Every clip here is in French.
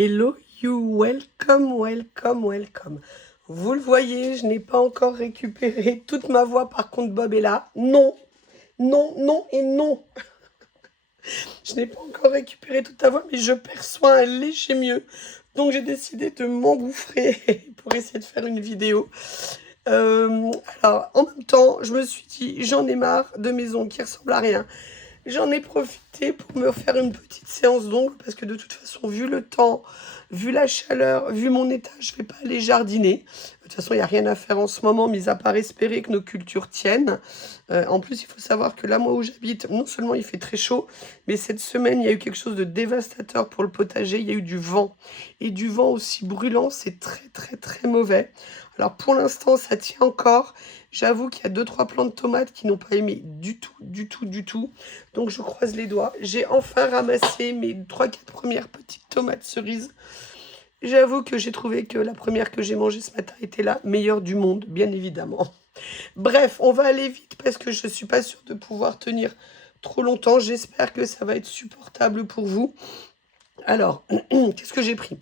Hello you, welcome, welcome, welcome. Vous le voyez, je n'ai pas encore récupéré toute ma voix, par contre Bob est là. Non, non, non et non. Je n'ai pas encore récupéré toute ta voix, mais je perçois un léger mieux. Donc j'ai décidé de m'engouffrer pour essayer de faire une vidéo. Alors, en même temps, je me suis dit, j'en ai marre de mes ongles qui ressemblent à rien. J'en ai profité pour me faire une petite séance d'ongles parce que de toute façon, vu le temps, vu la chaleur, vu mon état, je ne vais pas aller jardiner. De toute façon, il n'y a rien à faire en ce moment, mis à part espérer que nos cultures tiennent. En plus, il faut savoir que là, moi où j'habite, non seulement il fait très chaud, mais cette semaine, il y a eu quelque chose de dévastateur pour le potager. Il y a eu du vent. Et du vent aussi brûlant, c'est très, très, très mauvais. Alors, pour l'instant, ça tient encore. J'avoue qu'il y a 2-3 plants de tomates qui n'ont pas aimé du tout, du tout, du tout. Donc je croise les doigts. J'ai enfin ramassé mes 3-4 premières petites tomates cerises. J'avoue que j'ai trouvé que la première que j'ai mangée ce matin était la meilleure du monde, bien évidemment. Bref, on va aller vite parce que je ne suis pas sûre de pouvoir tenir trop longtemps. J'espère que ça va être supportable pour vous. Alors, qu'est-ce que j'ai pris?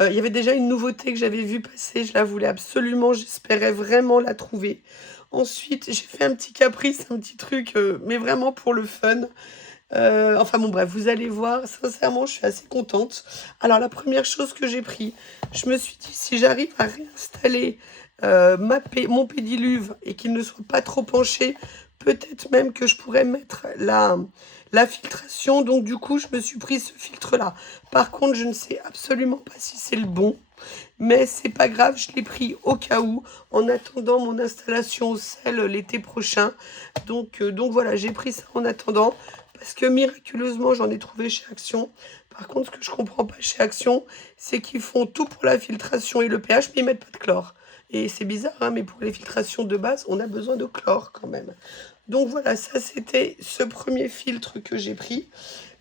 Il y avait déjà une nouveauté que j'avais vue passer, je la voulais absolument, j'espérais vraiment la trouver. Ensuite, j'ai fait un petit caprice, un petit truc, mais vraiment pour le fun. Enfin bon bref, vous allez voir, sincèrement, je suis assez contente. Alors la première chose que j'ai pris, je me suis dit, si j'arrive à réinstaller mon pédiluve et qu'il ne soit pas trop penché, peut-être même que je pourrais mettre la filtration. Donc du coup, je me suis pris ce filtre-là. Par contre, je ne sais absolument pas si c'est le bon. Mais c'est pas grave, je l'ai pris au cas où, en attendant mon installation au sel l'été prochain. Donc voilà, j'ai pris ça en attendant. Parce que miraculeusement, j'en ai trouvé chez Action. Par contre, ce que je comprends pas chez Action, c'est qu'ils font tout pour la filtration et le pH, mais ils mettent pas de chlore. Et c'est bizarre, hein, mais pour les filtrations de base, on a besoin de chlore quand même. Donc voilà, ça c'était ce premier filtre que j'ai pris.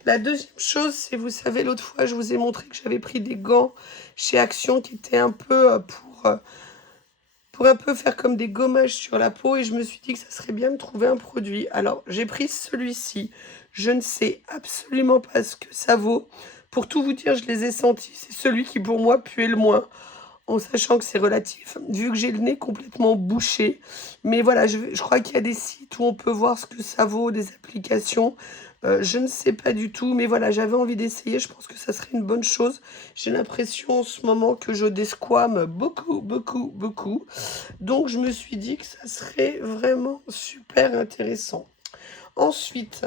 La deuxième chose, c'est, vous savez, l'autre fois, je vous ai montré que j'avais pris des gants chez Action qui étaient un peu pour un peu faire comme des gommages sur la peau, et je me suis dit que ça serait bien de trouver un produit. Alors, j'ai pris celui-ci. Je ne sais absolument pas ce que ça vaut. Pour tout vous dire, je les ai sentis. C'est celui qui, pour moi, puait le moins, en sachant que c'est relatif, vu que j'ai le nez complètement bouché. Mais voilà, je crois qu'il y a des sites où on peut voir ce que ça vaut, des applications. Je ne sais pas du tout, mais voilà, j'avais envie d'essayer. Je pense que ça serait une bonne chose. J'ai l'impression en ce moment que je desquame beaucoup, beaucoup, beaucoup. Donc, je me suis dit que ça serait vraiment super intéressant. Ensuite,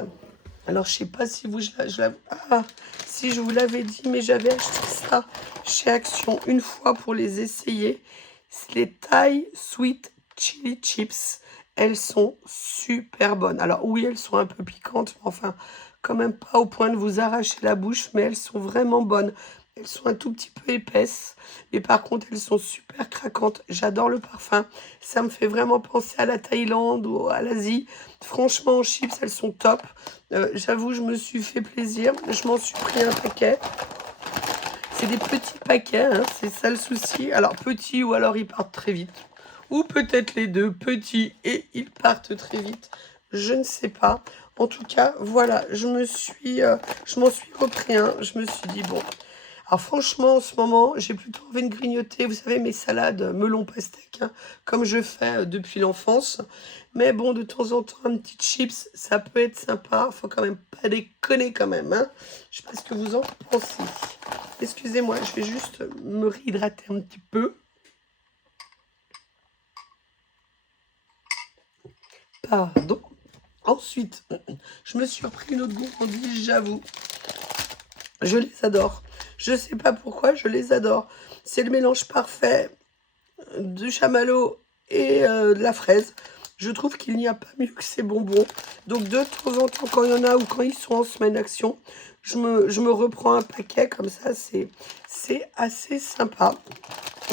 alors je sais pas si vous, si je vous l'avais dit, mais j'avais acheté ça chez Action une fois pour les essayer. C'est les Thai Sweet Chili Chips. Elles sont super bonnes. Alors oui, elles sont un peu piquantes, mais enfin, quand même pas au point de vous arracher la bouche, mais elles sont vraiment bonnes. Elles sont un tout petit peu épaisses, mais par contre, elles sont super craquantes. J'adore le parfum. Ça me fait vraiment penser à la Thaïlande ou à l'Asie. Franchement, en chips, elles sont top. J'avoue, je me suis fait plaisir. Je m'en suis pris un paquet. C'est des petits paquets, hein, c'est ça le souci. Alors, petits ou alors ils partent très vite. Ou peut-être les deux, petits et ils partent très vite. Je ne sais pas. En tout cas, voilà, je m'en suis repris un. Je me suis dit, bon. Alors franchement, en ce moment, j'ai plutôt envie de grignoter, vous savez, mes salades melon pastèque, hein, comme je fais depuis l'enfance. Mais bon, de temps en temps, un petit chips, ça peut être sympa. Faut quand même pas déconner quand même, hein. Je sais pas ce que vous en pensez. Excusez-moi, je vais juste me réhydrater un petit peu. Pardon. Ensuite, je me suis repris une autre gourmandise, j'avoue. Je les adore. Je sais pas pourquoi, je les adore. C'est le mélange parfait du chamallow et de la fraise. Je trouve qu'il n'y a pas mieux que ces bonbons. Donc de temps en temps, quand il y en a ou quand ils sont en semaine action, je me reprends un paquet comme ça. C'est assez sympa.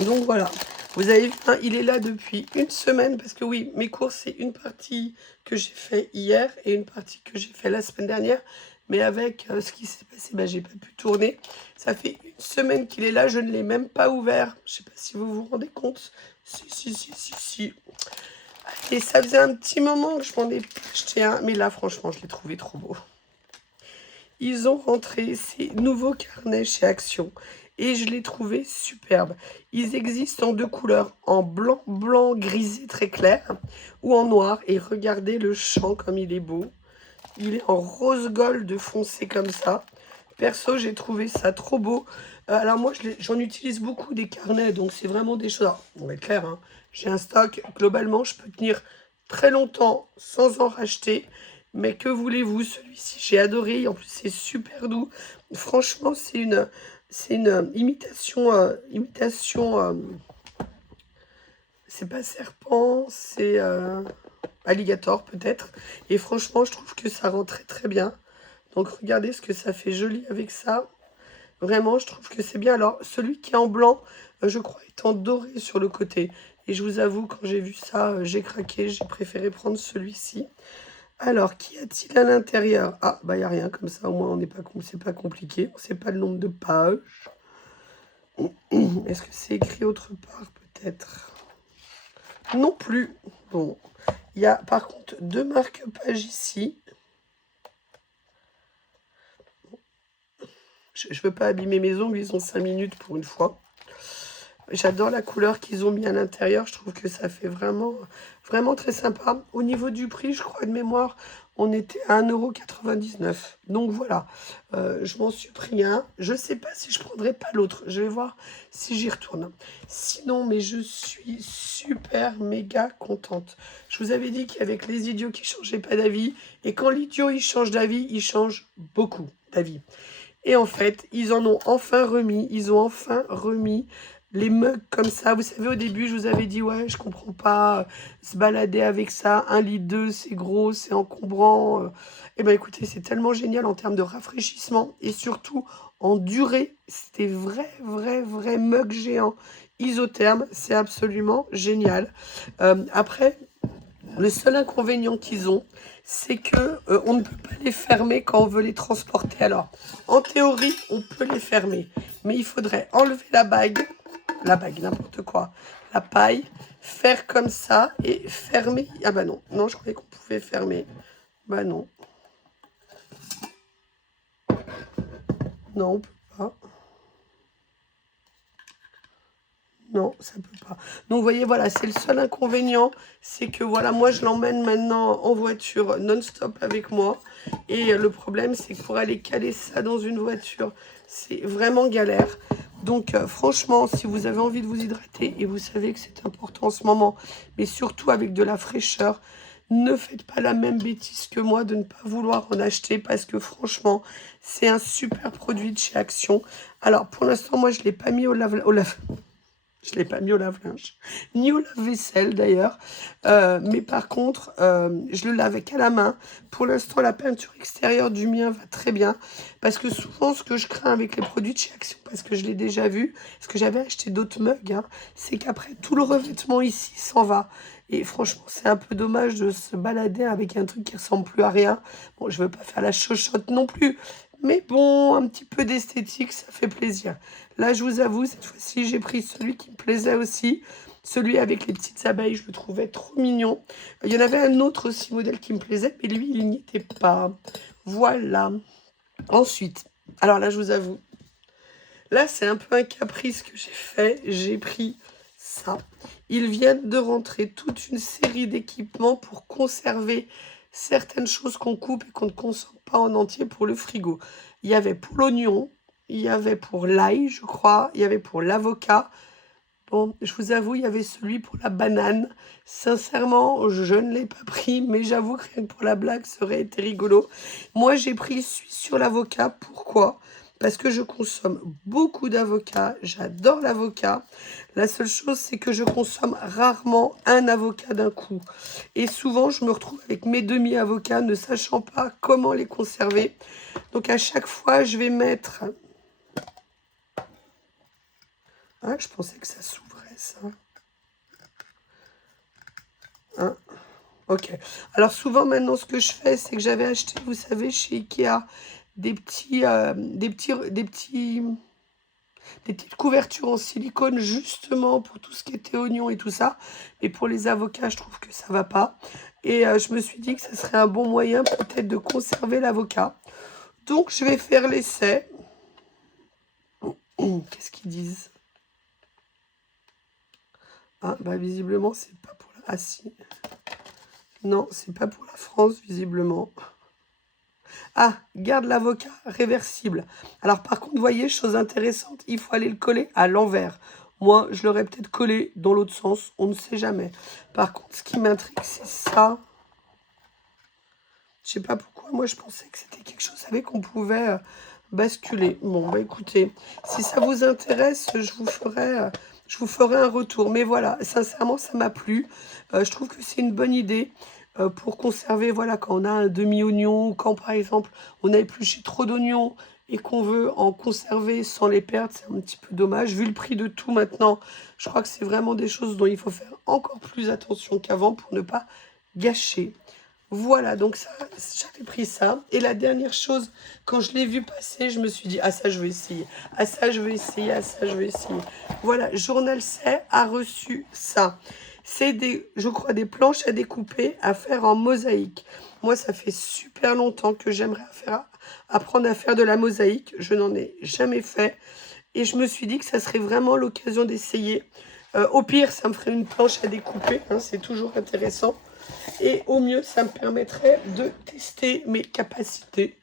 Donc voilà. Vous avez vu, hein, il est là depuis une semaine parce que oui, mes courses, c'est une partie que j'ai fait hier et une partie que j'ai fait la semaine dernière. Mais avec ce qui s'est passé, bah, j'ai pas pu tourner. Ça fait une semaine qu'il est là, je ne l'ai même pas ouvert. Je sais pas si vous vous rendez compte. Si. Et ça faisait un petit moment que je m'en ai acheté un. Mais là, franchement, je l'ai trouvé trop beau. Ils ont rentré ces nouveaux carnets chez Action. et je l'ai trouvé superbe. Ils existent en deux couleurs, en blanc, blanc grisé très clair ou en noir. Et regardez le champ comme il est beau. Il est en rose gold foncé comme ça. Perso, j'ai trouvé ça trop beau. Alors moi, j'en utilise beaucoup des carnets, donc c'est vraiment des choses... Alors, on va être clair, hein, j'ai un stock. Globalement, je peux tenir très longtemps sans en racheter. Mais que voulez-vous, celui-ci, j'ai adoré. En plus, c'est super doux. Franchement, c'est une imitation... c'est pas serpent, c'est alligator peut-être. Et franchement, je trouve que ça rend très très bien. Donc regardez ce que ça fait joli avec ça. Vraiment, je trouve que c'est bien. Alors, celui qui est en blanc, je crois, est en doré sur le côté. Et je vous avoue, quand j'ai vu ça, j'ai craqué. J'ai préféré prendre celui-ci. Alors, qu'y a-t-il à l'intérieur? Ah, bah, il n'y a rien comme ça. Au moins, c'est pas compliqué. On ne sait pas le nombre de pages. Est-ce que c'est écrit autre part, peut-être? Non plus. Bon. Il y a, par contre, 2 marque-pages ici. Je ne veux pas abîmer mes ongles, ils ont 5 minutes pour une fois. J'adore la couleur qu'ils ont mis à l'intérieur, je trouve que ça fait vraiment, vraiment très sympa. Au niveau du prix, je crois de mémoire, on était à 1,99 €. Donc voilà, je m'en suis pris un. Je ne sais pas si je prendrai pas l'autre, je vais voir si j'y retourne. Sinon, mais je suis super méga contente. Je vous avais dit qu'avec les idiots qui ne changeaient pas d'avis, et quand l'idiot il change d'avis, il change beaucoup d'avis. Et en fait, ils en ont enfin remis. Ils ont enfin remis les mugs comme ça. Vous savez, au début, je vous avais dit, ouais, je comprends pas se balader avec ça. 1,2 litre, c'est gros, c'est encombrant. Eh bien, écoutez, c'est tellement génial en termes de rafraîchissement et surtout en durée. C'était vrai mug géant isotherme. C'est absolument génial. Après, le seul inconvénient qu'ils ont, c'est que on ne peut pas les fermer quand on veut les transporter. Alors, en théorie, on peut les fermer, mais il faudrait enlever la bague, n'importe quoi, la paille, faire comme ça et fermer. Ah bah non, non, je croyais qu'on pouvait fermer. Bah non, non, on peut pas. Non, ça peut pas. Donc, vous voyez, voilà, c'est le seul inconvénient. C'est que, voilà, moi, je l'emmène maintenant en voiture non-stop avec moi. Et le problème, c'est que pour aller caler ça dans une voiture, c'est vraiment galère. Donc, franchement, si vous avez envie de vous hydrater, et vous savez que c'est important en ce moment, mais surtout avec de la fraîcheur, ne faites pas la même bêtise que moi de ne pas vouloir en acheter parce que, franchement, c'est un super produit de chez Action. Alors, pour l'instant, moi, je ne l'ai pas mis au lave... Je ne l'ai pas mis au lave-linge, ni au lave-vaisselle d'ailleurs. Mais par contre, je le lave qu'à la main. Pour l'instant, la peinture extérieure du mien va très bien. Parce que souvent, ce que je crains avec les produits de chez Action, parce que je l'ai déjà vu, parce que j'avais acheté d'autres mugs, hein, c'est qu'après, tout le revêtement ici s'en va. Et franchement, c'est un peu dommage de se balader avec un truc qui ressemble plus à rien. Bon, je ne veux pas faire la chochotte non plus. Mais bon, un petit peu d'esthétique, ça fait plaisir. Là, je vous avoue, cette fois-ci, j'ai pris celui qui me plaisait aussi. Celui avec les petites abeilles, je le trouvais trop mignon. Il y en avait un autre aussi modèle qui me plaisait, mais lui, il n'y était pas. Voilà. Ensuite, alors là, je vous avoue, là, c'est un peu un caprice que j'ai fait. J'ai pris ça. Ils viennent de rentrer toute une série d'équipements pour conserver certaines choses qu'on coupe et qu'on ne consomme pas en entier pour le frigo. Il y avait pour l'oignon, il y avait pour l'ail, je crois, il y avait pour l'avocat. Bon, je vous avoue, il y avait celui pour la banane. Sincèrement, je ne l'ai pas pris, mais j'avoue que rien que pour la blague, ça aurait été rigolo. Moi, j'ai pris celui sur l'avocat. Pourquoi? Parce que je consomme beaucoup d'avocats. J'adore l'avocat. La seule chose, c'est que je consomme rarement un avocat d'un coup. Et souvent, je me retrouve avec mes demi-avocats, ne sachant pas comment les conserver. Donc, à chaque fois, je vais mettre... Ah, je pensais que ça s'ouvrait, ça. Hein? Ok. Alors souvent maintenant ce que je fais, c'est que j'avais acheté, vous savez, chez Ikea, des petites couvertures en silicone justement pour tout ce qui était oignon et tout ça. Mais pour les avocats, je trouve que ça va pas. Et je me suis dit que ça serait un bon moyen peut-être de conserver l'avocat. Donc je vais faire l'essai. Qu'est-ce qu'ils disent? Ah, bah visiblement, c'est pas pour la... Ah si. Non, c'est pas pour la France, visiblement. Ah, garde l'avocat réversible. Alors par contre, vous voyez, chose intéressante, il faut aller le coller à l'envers. Moi, je l'aurais peut-être collé dans l'autre sens, on ne sait jamais. Par contre, ce qui m'intrigue, c'est ça. Je sais pas pourquoi, moi je pensais que c'était quelque chose avec qu'on pouvait basculer. Bon, bah écoutez, si ça vous intéresse, je vous ferai un retour. Mais voilà, sincèrement, ça m'a plu. Je trouve que c'est une bonne idée pour conserver, voilà, quand on a un demi-oignon, ou quand par exemple on a épluché trop d'oignons et qu'on veut en conserver sans les perdre, c'est un petit peu dommage. Vu le prix de tout maintenant, je crois que c'est vraiment des choses dont il faut faire encore plus attention qu'avant pour ne pas gâcher. Voilà, donc ça, j'avais pris ça. Et la dernière chose, quand je l'ai vu passer, je me suis dit, ah ça, je vais essayer. Ah ça, je vais essayer. Ah ça, je vais essayer. Voilà, Journal C a reçu ça. C'est des, je crois, des planches à découper, à faire en mosaïque. Moi, ça fait super longtemps que j'aimerais apprendre à faire de la mosaïque. Je n'en ai jamais fait. Et je me suis dit que ça serait vraiment l'occasion d'essayer. Au pire, ça me ferait une planche à découper. Hein, c'est toujours intéressant. Et au mieux, ça me permettrait de tester mes capacités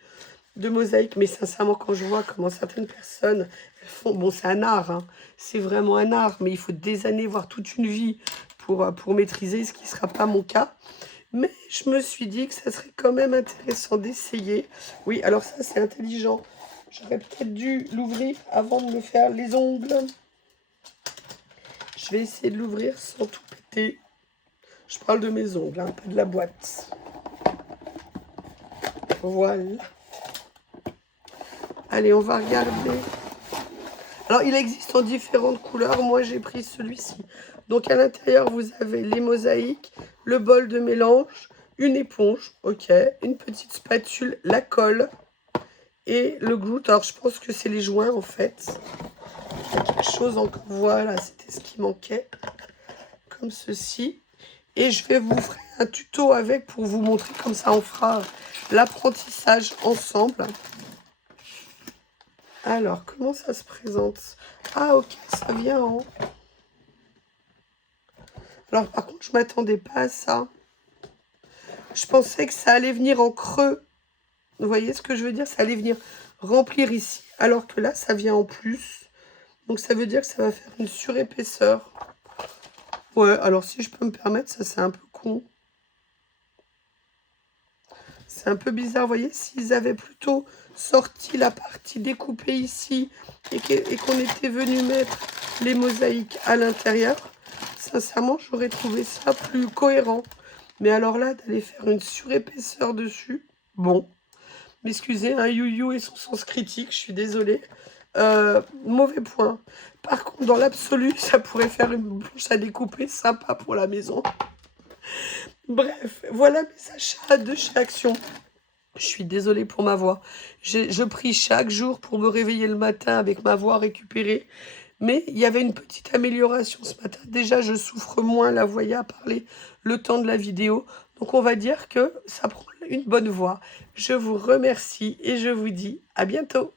de mosaïque. Mais sincèrement, quand je vois comment certaines personnes elles font... Bon, c'est un art, hein, c'est vraiment un art, mais il faut des années, voire toute une vie pour maîtriser, ce qui ne sera pas mon cas. Mais je me suis dit que ça serait quand même intéressant d'essayer. Oui, alors ça, c'est intelligent. J'aurais peut-être dû l'ouvrir avant de me faire les ongles. Je vais essayer de l'ouvrir sans tout péter. Je parle de mes ongles, un peu de la boîte. Voilà. Allez, on va regarder. Alors, il existe en différentes couleurs. Moi, j'ai pris celui-ci. Donc, à l'intérieur, vous avez les mosaïques, le bol de mélange, une éponge, ok, une petite spatule, la colle et le glue. Alors, je pense que c'est les joints, en fait. Il y a quelque chose encore. Voilà, c'était ce qui manquait. Comme ceci. Et je vais vous faire un tuto avec pour vous montrer, comme ça on fera l'apprentissage ensemble. Alors, comment ça se présente? Ah ok, ça vient en... Alors par contre, je ne m'attendais pas à ça. Je pensais que ça allait venir en creux. Vous voyez ce que je veux dire? Ça allait venir remplir ici. Alors que là, ça vient en plus. Donc ça veut dire que ça va faire une surépaisseur. Ouais, alors si je peux me permettre, ça c'est un peu con. C'est un peu bizarre, vous voyez, s'ils avaient plutôt sorti la partie découpée ici et qu'on était venu mettre les mosaïques à l'intérieur, sincèrement, j'aurais trouvé ça plus cohérent. Mais alors là, d'aller faire une surépaisseur dessus, bon, m'excusez, un you et son sens critique, je suis désolée. Mauvais point. Par contre, dans l'absolu, ça pourrait faire une planche à découper sympa pour la maison. Bref, voilà mes achats de chez Action. Je suis désolée pour ma voix. Je prie chaque jour pour me réveiller le matin avec ma voix récupérée. Mais il y avait une petite amélioration ce matin. Déjà, je souffre moins, la voix à parler le temps de la vidéo. Donc, on va dire que ça prend une bonne voix. Je vous remercie et je vous dis à bientôt.